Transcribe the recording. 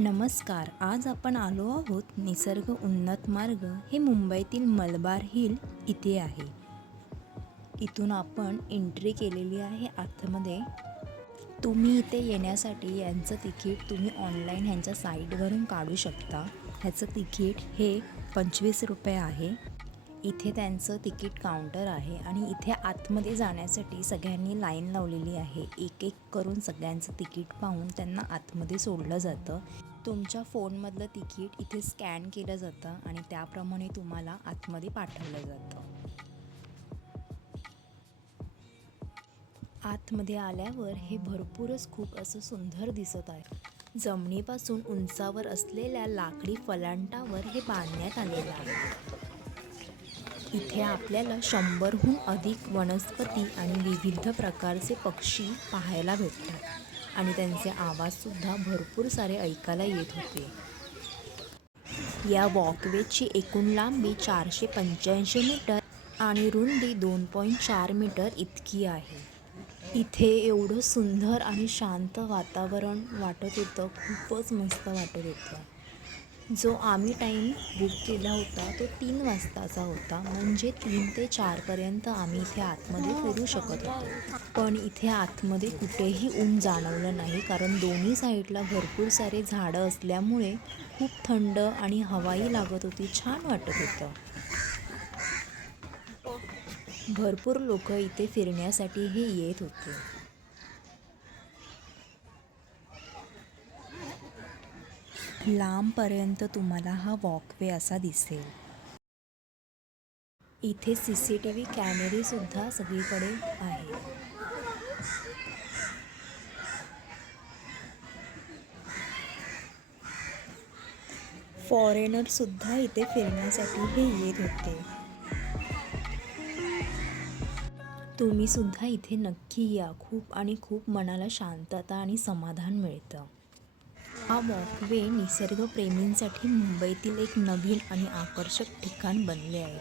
नमस्कार. आज आपण आलो आहोत निसर्ग उन्नत मार्ग हे मुंबईतील मलबार हिल इथे आहे. इथून आपण एंट्री केलेली आहे आतमध्ये. तुम्ही इथे येण्यासाठी यांचं तिकीट तुम्ही ऑनलाईन ह्यांच्या साईटवरून काढू शकता. ह्याचं तिकीट हे 25 रुपये आहे. इथे त्यांचं तिकीट काउंटर आहे आणि इथे आतमध्ये जाण्यासाठी सगळ्यांनी लाईन लावलेली आहे. एक एक करून सगळ्यांचं तिकीट पाहून त्यांना आतमध्ये सोडलं जातं. तुमच्या फोनमधलं तिकीट इथे स्कॅन केलं जातं आणि त्याप्रमाणे तुम्हाला आतमध्ये पाठवलं जातं. आतमध्ये आल्यावर हे भरपूरच खूप असं सुंदर दिसत आहे. जमिनीपासून उंचावर असलेल्या लाकडी फलांटावर हे बांधण्यात आलेलं आहे. इथे आपल्याला 100हून अधिक वनस्पती आणि विविध प्रकारचे पक्षी पाहायला भेटतात आणि त्यांचे आवाजसुद्धा भरपूर सारे ऐकायला येत होते. या वॉकवेची एकूण लांबी 485 मीटर आणि रुंदी 2.4 मीटर इतकी आहे. इथे एवढं सुंदर आणि शांत वातावरण वाटत होतं, खूपच मस्त वाटत होतं. जो आम्ही टाईम बुक केला होता तो 3 वाजताचा होता, म्हणजे 3 ते 4पर्यंत आम्ही इथे आतमध्ये फिरू शकत होतो. पण इथे आतमध्ये कुठेही ऊन जाणवलं नाही, कारण दोन्ही साईडला भरपूर सारे झाडं असल्यामुळे खूप थंड आणि हवाही लागत होती, छान वाटत होतं. भरपूर लोक इथे फिरण्यासाठी हे येत होते. लांबपर्यंत तुम्हाला हा वॉकवे असा दिसेल. इथे CCTV कॅमेरे सुद्धा सगळीकडे आहे. फॉरेनर सुद्धा इथे फिरण्यासाठी हे येत होते. तुम्ही सुद्धा इथे नक्की या. खूप आणि खूप मनाला शांतता आणि समाधान मिळतं. हा वॉकवे निसर्गप्रेमींसाठी मुंबईतील एक नवीन आणि आकर्षक ठिकाण बनले आहे.